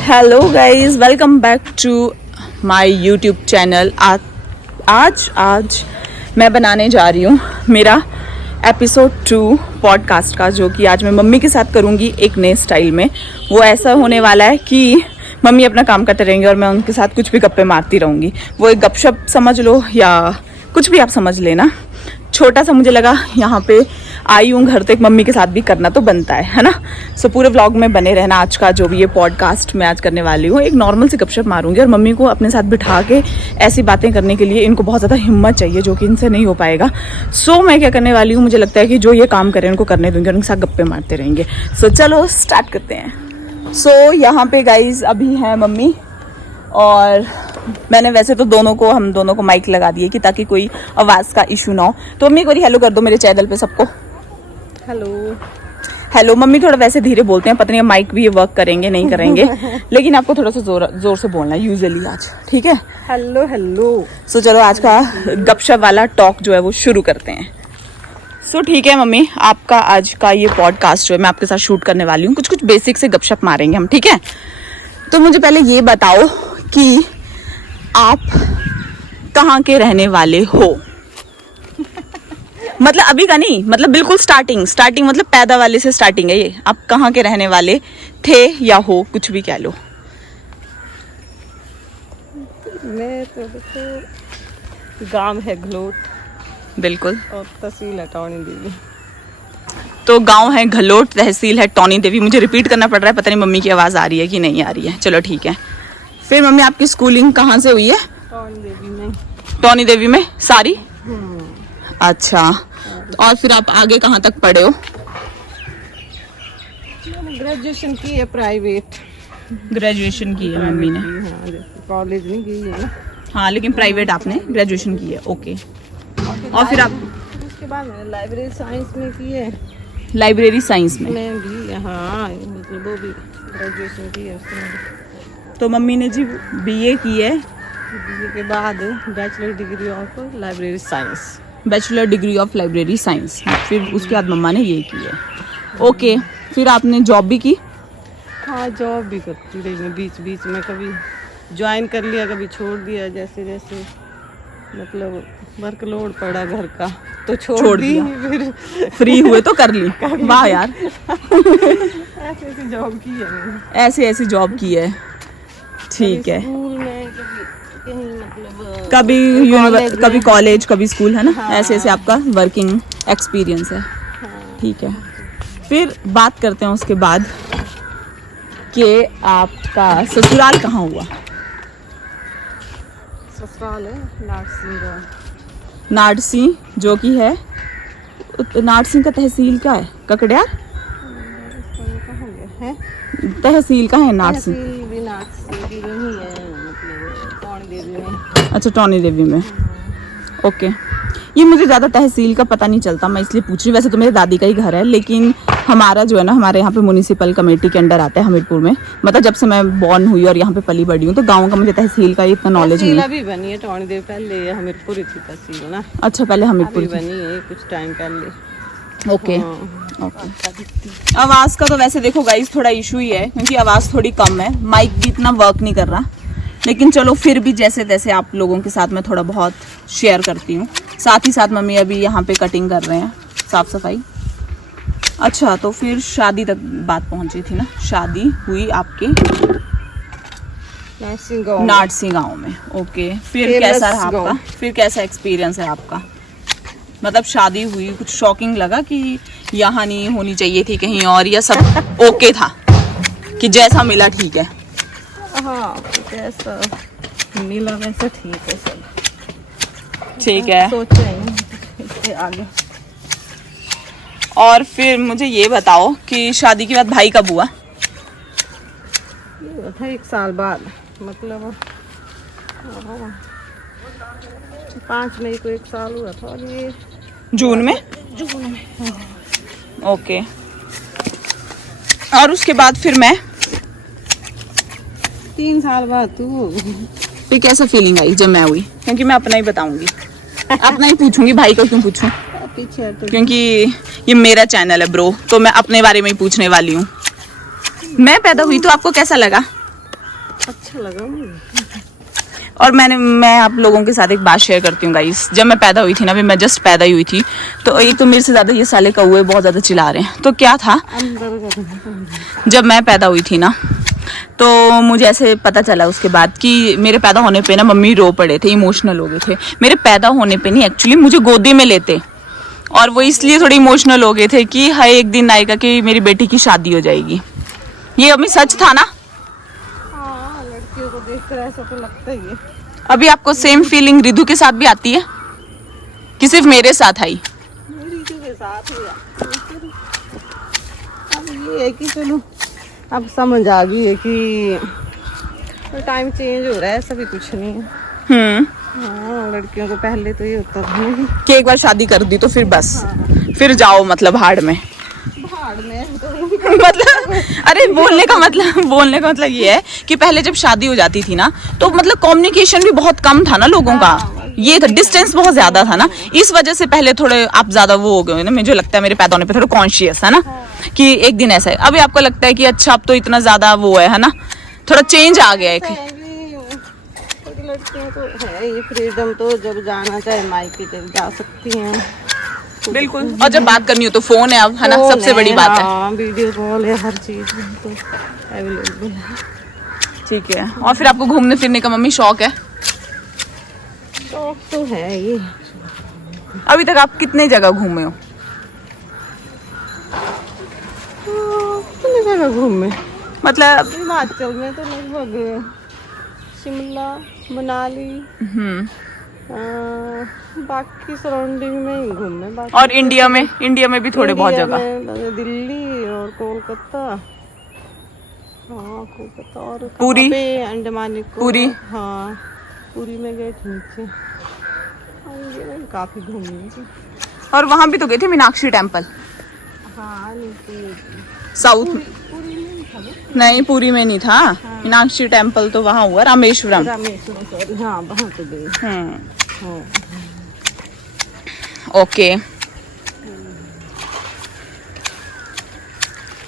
Hello guys, welcome back to my YouTube channel. आज मैं बनाने जा रही हूँ मेरा एपिसोड 2 पॉडकास्ट का, जो कि आज मैं मम्मी के साथ करूँगी एक नए स्टाइल में। वो ऐसा होने वाला है कि मम्मी अपना काम करते रहेंगे और मैं उनके साथ कुछ भी गप्पे मारती रहूँगी। वो एक गपशप समझ लो या कुछ भी आप समझ लेना। छोटा सा मुझे लगा यहाँ पे आई हूँ घर, तो एक मम्मी के साथ भी करना तो बनता है ना। सो पूरे व्लॉग में बने रहना। आज का जो भी ये पॉडकास्ट मैं आज करने वाली हूँ, एक नॉर्मल सी गपशप मारूंगी और मम्मी को अपने साथ बिठा के ऐसी बातें करने के लिए इनको बहुत ज़्यादा हिम्मत चाहिए, जो कि इनसे नहीं हो पाएगा। सो मैं क्या करने वाली हूँ, मुझे लगता है कि जो ये काम करें उनको करने दूंगी और उनके साथ गप्पे मारते रहेंगे। सो चलो स्टार्ट करते हैं। सो यहाँ पे गाइज अभी है मम्मी, और मैंने वैसे तो हम दोनों को माइक लगा दिए कि ताकि कोई आवाज़ का इशू ना हो। तो मम्मी एक बार हेलो कर दो मेरे चैनल पे सबको। हेलो मम्मी, थोड़ा वैसे धीरे बोलते हैं, पता नहीं माइक भी ये वर्क करेंगे नहीं करेंगे लेकिन आपको थोड़ा सा जोर से बोलना है यूजुअली आज, ठीक है। हेलो। सो चलो आज का गपशप वाला टॉक जो है वो शुरू करते हैं। सो ठीक है मम्मी, आपका आज का ये पॉडकास्ट जो है मैं आपके साथ शूट करने वाली हूँ। कुछ बेसिक से गपशप मारेंगे हम, ठीक है। तो मुझे पहले ये बताओ कि आप कहाँ के रहने वाले हो? मतलब अभी का नहीं, मतलब बिल्कुल स्टार्टिंग मतलब पैदा वाले से स्टार्टिंग है ये। आप कहाँ के रहने वाले थे या हो, कुछ भी कह लो। मैं तो देखो गांव है घलोट, बिल्कुल। और तहसील है टौनी देवी। तो गांव है घलोट, तहसील है टौनी देवी। मुझे रिपीट करना पड़ रहा है, पता नहीं मम्मी की आवाज़ आ रही है कि नहीं आ रही है। चलो ठीक है। फिर मम्मी आपकी स्कूलिंग कहाँ से हुई है? टौनी देवी में सारी। अच्छा, और फिर आप आगे कहाँ तक पढ़े हो? ग्रेजुएशन की है प्राइवेट। ग्रेजुएशन की है मम्मी ने। हाँ, कॉलेज नहीं की है। हाँ, लेकिन प्राइवेट आपने ग्रेजुएशन की है, ओके। और फिर आप उसके बाद मैंने लाइब्रेरी साइंस में की है। लाइब्रेरी साइंस में भी, हाँ, मतलब वो भी ग्रेजुएशन की है उसमें। तो मम्मी ने जी बीए की है। बीए के बाद bachelor degree of library science. Bachelor degree of library science. फिर उसके बाद मम्मा ने ये की है, ओके। फिर आपने जॉब भी की? हाँ, जॉब भी करती रही मैं बीच बीच में, कभी ज्वाइन कर लिया कभी छोड़ दिया, जैसे जैसे मतलब वर्कलोड पड़ा घर का तो छोड़ दी। फिर फ्री हुए तो कर ली। वाह यार ऐसी जॉब की है मैंने। ऐसी जॉब की है, ठीक है। स्कूल में कहीं मतलब कभी कॉलेज कभी स्कूल, है ना। हाँ। ऐसे आपका वर्किंग एक्सपीरियंस है, ठीक है। फिर बात करते हैं उसके बाद कि आपका ससुराल कहाँ हुआ? ससुराल है नारसिंह। नारसिंह, जो कि है नारसिंह का तहसील क्या है? ककड़ियार है। तहसील का है नारसिंह। भी नारसिंह की नहीं है, मतलब टौनी देवी में। अच्छा, टौनी देवी में, ओके। ये मुझे ज़्यादा तहसील का पता नहीं चलता, मैं इसलिए पूछ रही। वैसे तो मेरे दादी का ही घर है, लेकिन हमारा जो है ना, हमारे यहाँ पे म्यूनिसिपल कमेटी के अंडर आता है हमीरपुर में। मतलब जब से मैं बॉर्न हुई और यहाँ पे पली बड़ी हूँ, तो गाँव का मुझे तहसील का इतना नॉलेज नहीं है। भी बनी है टौनी देवी, पहले हमीरपुर ही थी तहसील ना। अच्छा, पहले हमीरपुर बनी है कुछ टाइम पहले। Okay okay. आवाज़ का तो वैसे देखो गाइस थोड़ा इशू ही है, क्योंकि आवाज़ थोड़ी कम है, माइक भी इतना वर्क नहीं कर रहा। लेकिन चलो फिर भी जैसे तैसे आप लोगों के साथ मैं थोड़ा बहुत शेयर करती हूँ। साथ ही साथ मम्मी अभी यहाँ पे कटिंग कर रहे हैं, साफ सफाई। अच्छा, तो फिर शादी तक बात पहुँची थी ना। शादी हुई आपके नारसिंह गाँव में, ओके। फिर कैसा रहा आपका? फिर कैसा एक्सपीरियंस है आपका? मतलब शादी हुई, कुछ शॉकिंग लगा कि यहाँ नहीं होनी चाहिए थी कहीं और, या सब ओके था कि जैसा मिला ठीक है? हाँ, जैसा मिला वैसा ठीक है, सब ठीक है। सोच रहे हैं इससे आगे। और फिर मुझे ये बताओ कि शादी के बाद भाई कब हुआ? ये था 1 साल बाद, मतलब 5 मई को 1 साल हुआ था। और ये जून में ओके। और उसके बाद फिर मैं 3 साल बाद तू फिर कैसा फीलिंग आई जब मैं हुई? क्योंकि मैं अपना ही बताऊंगी, अपना ही पूछूंगी, भाई को क्यों पूछूं? पीछे तो क्योंकि ये मेरा चैनल है ब्रो, तो मैं अपने बारे में ही पूछने वाली हूँ। मैं पैदा हुई तो आपको कैसा लगा? अच्छा लगा मुझे। और मैं आप लोगों के साथ एक बात शेयर करती हूँ गाइस। जब मैं पैदा हुई थी ना, अभी मैं जस्ट पैदा ही हुई थी, तो एक तो मेरे से ज़्यादा ये साले कौवे बहुत ज़्यादा चिल्ला रहे हैं। तो क्या था, जब मैं पैदा हुई थी ना, तो मुझे ऐसे पता चला उसके बाद कि मेरे पैदा होने पे ना मम्मी रो पड़े थे, इमोशनल हो गए थे। मेरे पैदा होने पे नहीं, एक्चुअली मुझे गोदी में लेते, और वो इसलिए थोड़े इमोशनल हो गए थे कि हाय एक दिन आएगा कि मेरी बेटी की शादी हो जाएगी। ये अम्मी सच था ना? हाँ, लड़कियों को देख कर ऐसा तो लगता ही है। अभी आपको सेम फीलिंग रिधु के साथ भी आती है कि सिर्फ मेरे साथ आई? मेरी के साथ ही आती है। अब ये है कि चलो अब समझ आ गई है कि टाइम चेंज हो रहा है, ऐसा भी कुछ नहीं है। हाँ, लड़कियों को पहले तो ये होता था नहीं कि एक बार शादी कर दी तो फिर बस, फिर जाओ मतलब हाड़ में तो मतलब अरे बोलने का मतलब ये है कि पहले जब शादी हो जाती थी ना, तो मतलब कम्युनिकेशन भी बहुत कम था ना लोगों का। ये था, डिस्टेंस बहुत ज्यादा था ना, इस वजह से पहले थोड़े आप ज्यादा वो हो गए ना। मुझे लगता है मेरे पैदा होने पे थोड़ा कॉन्शियस है ना, कि एक दिन ऐसा है। अभी आपको लगता है कि अच्छा अब तो इतना ज्यादा वो है ना, थोड़ा चेंज आ गया है। लड़कियों को है ये फ्रीडम, तो जब जाना चाहे मायके जब जा सकती हैं। बिल्कुल, और जब बात करनी हो तो फोन है अब, है ना, सबसे बड़ी बात है। वीडियो कॉल है, हर चीज तो अवेलेबल है। ठीक है। और फिर आपको घूमने फिरने का मम्मी शौक है? शौक तो है ये। अभी तक आप कितने जगह घूमे हो? कितने जगह घूमे मतलब हिमाचल में तो लगभग शिमला, मनाली, बाकी सराउंडिंग में ही घूमे। बाकी और इंडिया में भी थोड़े बहुत जगह, दिल्ली और कोलकाता। हाँ, कोलकाता और पूरी, अंडमान निकोबार। पूरी, हाँ, पूरी में गए थे नीचे। काफी घूमी थी। और वहां भी तो गए थे मीनाक्षी टेम्पल। हाँ, साउथ नहीं, पूरी में नहीं था। मीनाक्षी टेम्पल तो वहां हुआ, रामेश्वरम। सॉरी, हाँ वहाँ तो गए। ओके,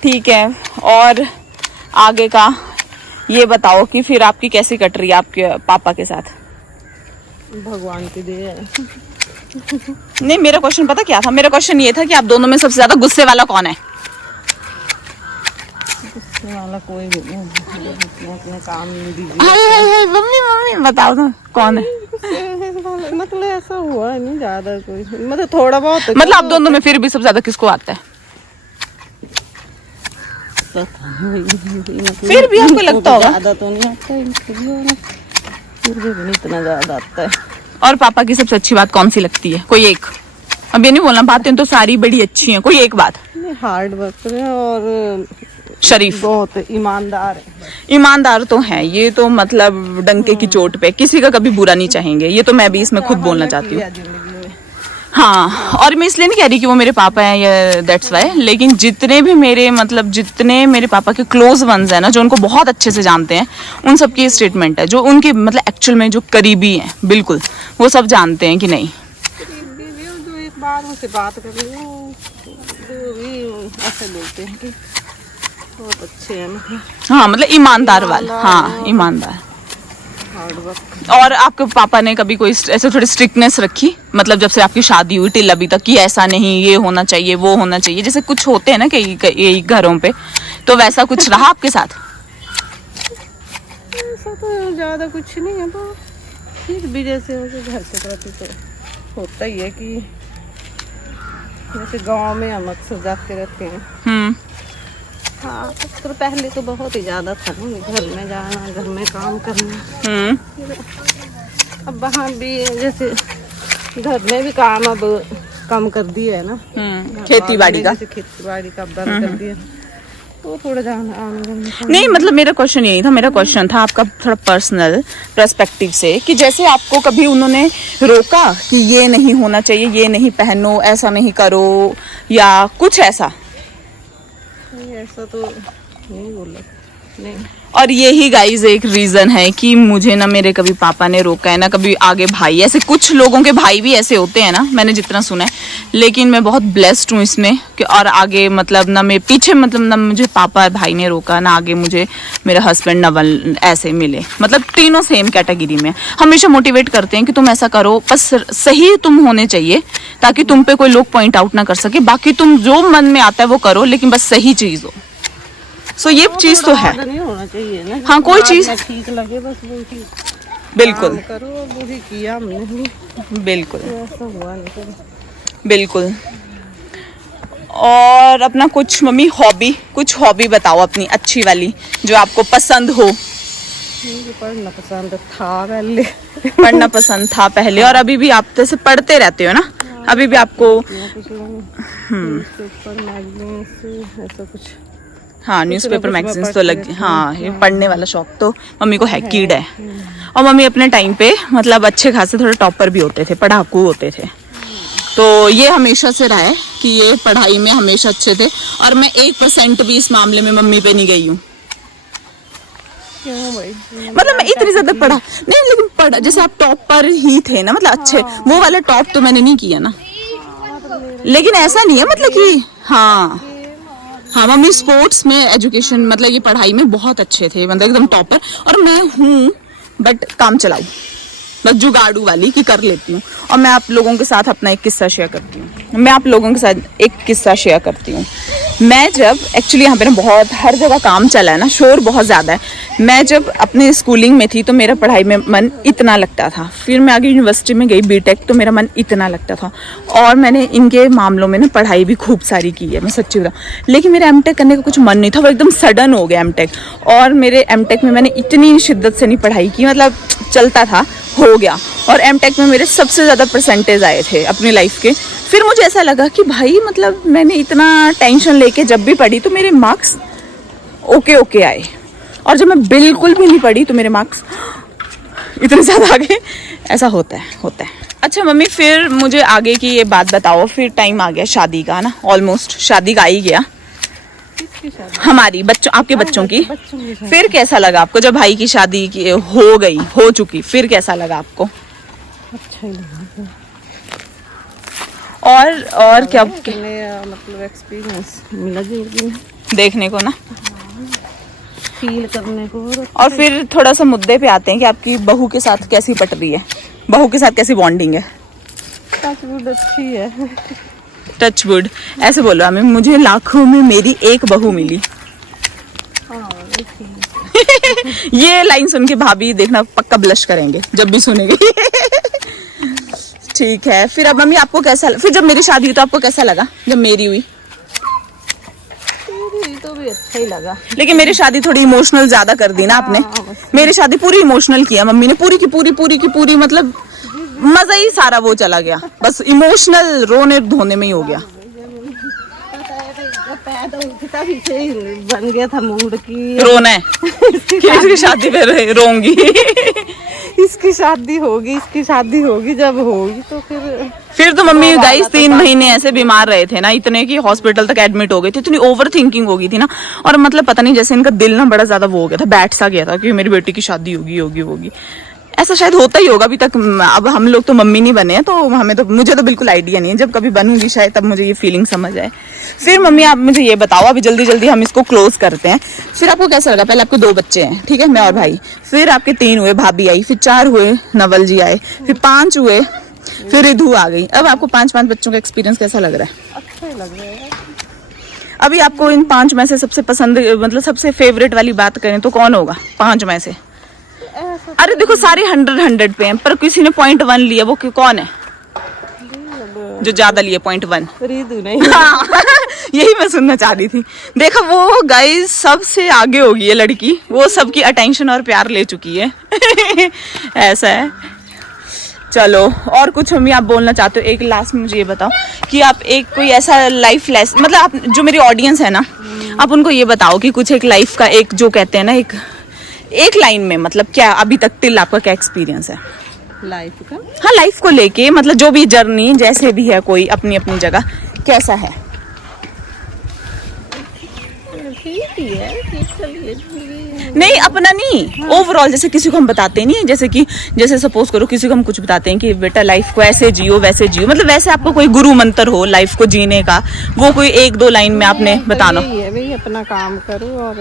ठीक है। और आगे का ये बताओ कि फिर आपकी कैसी कट रही है आपके पापा के साथ? भगवान की दया है। नहीं, मेरा क्वेश्चन पता क्या था? मेरा क्वेश्चन ये था कि आप दोनों में सबसे ज्यादा गुस्से वाला कौन है? गुस्से वाला कोई नहीं, अपने काम नहीं दीजिए। मम्मी बताओ ना कौन है? मतलब ऐसा हुआ नहीं ज्यादा कोई, मतलब थोड़ा बहुत। मतलब आप दोनों में फिर भी सबसे ज्यादा किसको आता है? फिर भी आपको लगता होगा ज्यादा तो नहीं आता है, मुझे भी नहीं इतना ज्यादा आता है। और पापा की सबसे अच्छी बात कौन सी लगती है? कोई एक, अब ये नहीं बोलना, बातें तो सारी बड़ी अच्छी हैं, कोई एक बात। हार्ड वर्कर है और शरीफ, बहुत ईमानदार है। ईमानदार तो है, ये तो मतलब डंके की चोट पे किसी का कभी बुरा नहीं चाहेंगे। ये तो मैं भी इसमें खुद बोलना चाहती हूँ। हाँ, और मैं इसलिए नहीं कह रही कि वो मेरे पापा हैं या दैट्स वाई, लेकिन जितने भी मेरे मतलब जितने मेरे पापा के क्लोज वंस हैं ना, जो उनको बहुत अच्छे से जानते हैं, उन सब की स्टेटमेंट है, जो उनके मतलब एक्चुअल में जो करीबी हैं, बिल्कुल वो सब जानते हैं कि नहीं। जो एक बार उनसे बात कर रही हूँ, वो भी ऐसे बोलते हैं कि बहुत अच्छे हैं, मतलब हाँ, मतलब ईमानदार वाला। हाँ, ईमानदार। और आपके पापा ने कभी कोई ऐसे थोड़ी स्ट्रिक्टनेस रखी, मतलब जब से आपकी शादी हुई टिल अभी तक, कि ऐसा नहीं, ये होना चाहिए, वो होना चाहिए, जैसे कुछ होते हैं ना कई घरों पे, तो वैसा कुछ रहा आपके साथ? ऐसा तो ज्यादा कुछ नहीं है, तो फिर भी जैसे घर के प्रति तो होता ही है कि जैसे गांव में हम अक्सर जाते रहते हैं। हाँ, तो पहले तो बहुत ही ज्यादा था, घर में जाना, घर में काम करना। अब वहाँ भी जैसे घर में भी काम अब कम कर दिया है ना, खेती बाड़ी का बंद कर दिया, तो थोड़ा जाना नहीं। मतलब मेरा क्वेश्चन यही था, मेरा क्वेश्चन था आपका थोड़ा पर्सनल पर्सपेक्टिव से, कि जैसे आपको कभी उन्होंने रोका कि ये नहीं होना चाहिए, ये नहीं पहनो, ऐसा नहीं करो, या कुछ ऐसा? ऐसा तो नहीं बोला, नहीं। और यही गाइज एक रीजन है कि मुझे ना मेरे कभी पापा ने रोका है ना कभी आगे भाई। ऐसे कुछ लोगों के भाई भी ऐसे होते हैं ना, मैंने जितना सुना है, लेकिन मैं बहुत ब्लेस्ड हूँ इसमें कि और आगे मतलब ना मेरे पीछे मतलब ना मुझे पापा भाई ने रोका ना आगे मुझे मेरे हस्बैंड नवल ऐसे मिले। मतलब तीनों सेम कैटेगरी में हमेशा मोटिवेट करते हैं कि तुम ऐसा करो, बस सही तुम होने चाहिए ताकि तुम पे कोई लोग पॉइंट आउट ना कर सके। बाकी तुम जो मन में आता है वो करो, लेकिन बस सही चीज हो। सो ये चीज तो है, नहीं होना चाहिए ना। हाँ कोई चीज ठीक लगे बस वो ही बिल्कुल करो, वो ही किया हमने, बिल्कुल ऐसा हुआ नहीं कभी। बिल्कुल। और अपना कुछ मम्मी कुछ हॉबी बताओ अपनी अच्छी वाली जो आपको पसंद हो। मुझे पढ़ना पसंद था पहले। पढ़ना पसंद था पहले, और अभी भी आप जैसे पढ़ते रहते हो ना, अभी भी आपको ऐसा कुछ। हाँ न्यूज़पेपर मैगजीन्स तो लग, हाँ ये पढ़ने वाला शौक तो मम्मी को है, कीड़ा है। और मम्मी अपने टाइम पे मतलब अच्छे खासे थोड़े टॉपर भी होते थे, पढ़ाकू होते थे। तो ये हमेशा से रहा है कि ये पढ़ाई में हमेशा अच्छे थे, और मैं 1% भी इस मामले में मम्मी पे नहीं गई हूँ। क्यों भाई? मतलब मैं इतनी ज्यादा पढ़ा नहीं, लेकिन पढ़ा जैसे आप टॉपर ही थे ना, मतलब अच्छे वो वाला टॉप तो मैंने नहीं किया ना। लेकिन ऐसा नहीं है मतलब कि हाँ मम्मी स्पोर्ट्स में एजुकेशन मतलब ये पढ़ाई में बहुत अच्छे थे, मतलब एकदम टॉपर। और मैं हूँ बट काम चलाऊ, बस जुगाड़ू वाली कि कर लेती हूँ। और मैं आप लोगों के साथ अपना एक किस्सा शेयर करती हूँ। मैं जब एक्चुअली यहाँ पे ना बहुत हर जगह काम चला है ना, शोर बहुत ज़्यादा है। मैं जब अपने स्कूलिंग में थी तो मेरा पढ़ाई में मन इतना लगता था, फिर मैं आगे यूनिवर्सिटी में गई बीटेक तो मेरा मन इतना लगता था, और मैंने इनके मामलों में ना पढ़ाई भी खूब सारी की है, मैं सच्ची बताऊँ। लेकिन मेरा एमटेक करने का कुछ मन नहीं था, वो एकदम सडन हो गया एमटेक। और मेरे एमटेक में मैंने इतनी शिद्दत से नहीं पढ़ाई की, मतलब चलता था, हो गया। और एमटेक में मेरे सबसे ज़्यादा परसेंटेज आए थे अपनी लाइफ के। फिर मुझे ऐसा लगा कि भाई मतलब मैंने इतना टेंशन लेके जब भी पढ़ी तो मेरे मार्क्स ओके आए, और जब मैं बिल्कुल भी नहीं पढ़ी तो मेरे मार्क्स इतने ज़्यादा आ गए। ऐसा होता है। अच्छा मम्मी, फिर मुझे आगे की ये बात बताओ, फिर टाइम आ गया शादी का ना, ऑलमोस्ट शादी का आ ही गया हमारी, आपके बच्चों की। फिर कैसा लगा आपको जब भाई की शादी हो चुकी, फिर कैसा लगा आपको? अच्छा ही लगा। और क्या मतलब एक्सपीरियंस मिला जिंदगी में देखने को ना, फील करने को। और फिर थोड़ा सा मुद्दे पे आते हैं कि आपकी बहू के साथ कैसी पट रही है, बहू के साथ कैसी बॉन्डिंग है? टचवुड अच्छी है। टचवुड ऐसे बोलो हमें, मुझे लाखों में मेरी एक बहू मिली। ये लाइन सुन के भाभी देखना पक्का ब्लश करेंगे जब भी सुनेंगे। ठीक है। फिर अब मम्मी आपको कैसा फिर जब मेरी शादी हुई तो आपको कैसा लगा जब मेरी हुई? तो भी अच्छा ही लगा, लेकिन मेरी शादी थोड़ी इमोशनल ज्यादा कर दी ना आपने। मेरी शादी पूरी इमोशनल किया मम्मी ने, पूरी की पूरी मतलब मजा ही सारा वो चला गया, बस इमोशनल रोने धोने में ही हो गया। तभी से बन गया था मूड की रोना है इसकी शादी पे रोंगी। इसकी शादी होगी जब होगी तो फिर तो मम्मी गाइस 3 महीने ऐसे बीमार रहे थे ना, इतने कि हॉस्पिटल तक एडमिट हो गए थे, इतनी ओवर थिंकिंग हो गई थी ना। और मतलब पता नहीं जैसे इनका दिल ना बड़ा ज्यादा वो हो गया था, बैठ सा गया था कि मेरी बेटी की शादी होगी। ऐसा शायद होता ही होगा अभी तक। अब हम लोग तो मम्मी नहीं बने हैं तो मुझे तो बिल्कुल आइडिया नहीं है, जब कभी बनूंगी शायद तब मुझे ये फीलिंग समझ आए। फिर मम्मी आप मुझे ये बताओ, अभी जल्दी हम इसको क्लोज करते हैं। फिर आपको कैसा लगा? पहले आपके 2 बच्चे हैं, ठीक है, मैं और भाई। फिर आपके 3 हुए, भाभी आई। फिर 4 हुए, नवल जी आए। फिर 5 हुए, फिर रिधु आ गई। अब आपको 5 बच्चों का एक्सपीरियंस कैसा लग रहा है? अच्छा ही लग रहा है। अभी आपको इन 5 में से सबसे पसंद मतलब सबसे फेवरेट वाली बात करें तो कौन होगा 5 में से? अरे देखो सारे 100 पे हैं, पर किसी ने 0.1 लिया, वो कौन है जो ज्यादा लिए 0.1? रिधु नहीं। हाँ, यही मैं सुनना चाह रही थी। देखो वो गाइस सबसे आगे होगी ये लड़की, वो सबकी अटेंशन और प्यार ले चुकी है। ऐसा है। चलो और कुछ मम्मी आप बोलना चाहते हो? एक लास्ट में मुझे ये बताओ कि आप एक कोई ऐसा लाइफ लेसन, मतलब आप जो मेरी ऑडियंस है ना, आप उनको ये बताओ कि कुछ एक लाइफ का एक जो कहते हैं ना एक लाइन में, मतलब क्या अभी तक टिल आपका क्या एक्सपीरियंस है लाइफ का? हाँ लाइफ को लेके, मतलब जो भी जर्नी जैसे भी है, कोई अपनी अपनी जगह कैसा है? ठीक ही है, ठीक चलिए। नहीं अपना नहीं, ओवरऑल जैसे किसी को हम बताते नहीं, जैसे सपोज करो किसी को हम कुछ बताते हैं कि बेटा लाइफ को ऐसे जियो वैसे जियो, मतलब वैसे आपको कोई गुरु मंत्र हो लाइफ को जीने का, वो कोई 1-2 लाइन में आपने बताना। यही है भाई, अपना काम करो और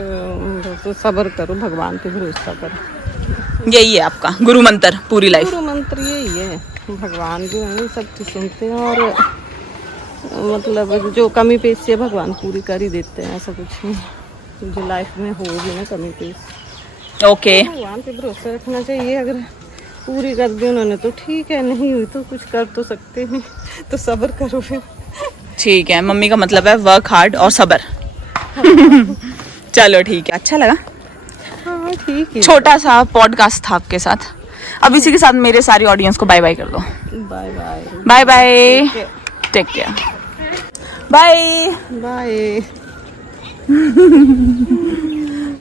तो सब्र करो, भगवान पे भरोसा करो। यही है आपका गुरु मंत्र पूरी लाइफ? गुरु मंत्र यही है, भगवान जो है सब चीज सुनते हैं और मतलब जो कमी पेशी है भगवान पूरी कर ही देते हैं, ऐसा कुछ नहीं जो लाइफ में हो भी ना कमी पेश। ओके, भगवान पे भरोसा रखना चाहिए, अगर पूरी कर दी उन्होंने तो ठीक है, नहीं हुई तो कुछ कर तो सकते हैं, तो सब्र करो फिर। ठीक है, मम्मी का मतलब है वर्क हार्ड और सब्र। चलो ठीक है, अच्छा लगा। हाँ ठीक है, छोटा सा पॉडकास्ट था आपके साथ। अब इसी के साथ मेरे सारी ऑडियंस को बाय बाय कर दो। Bye bye. Bye bye, take care, bye bye.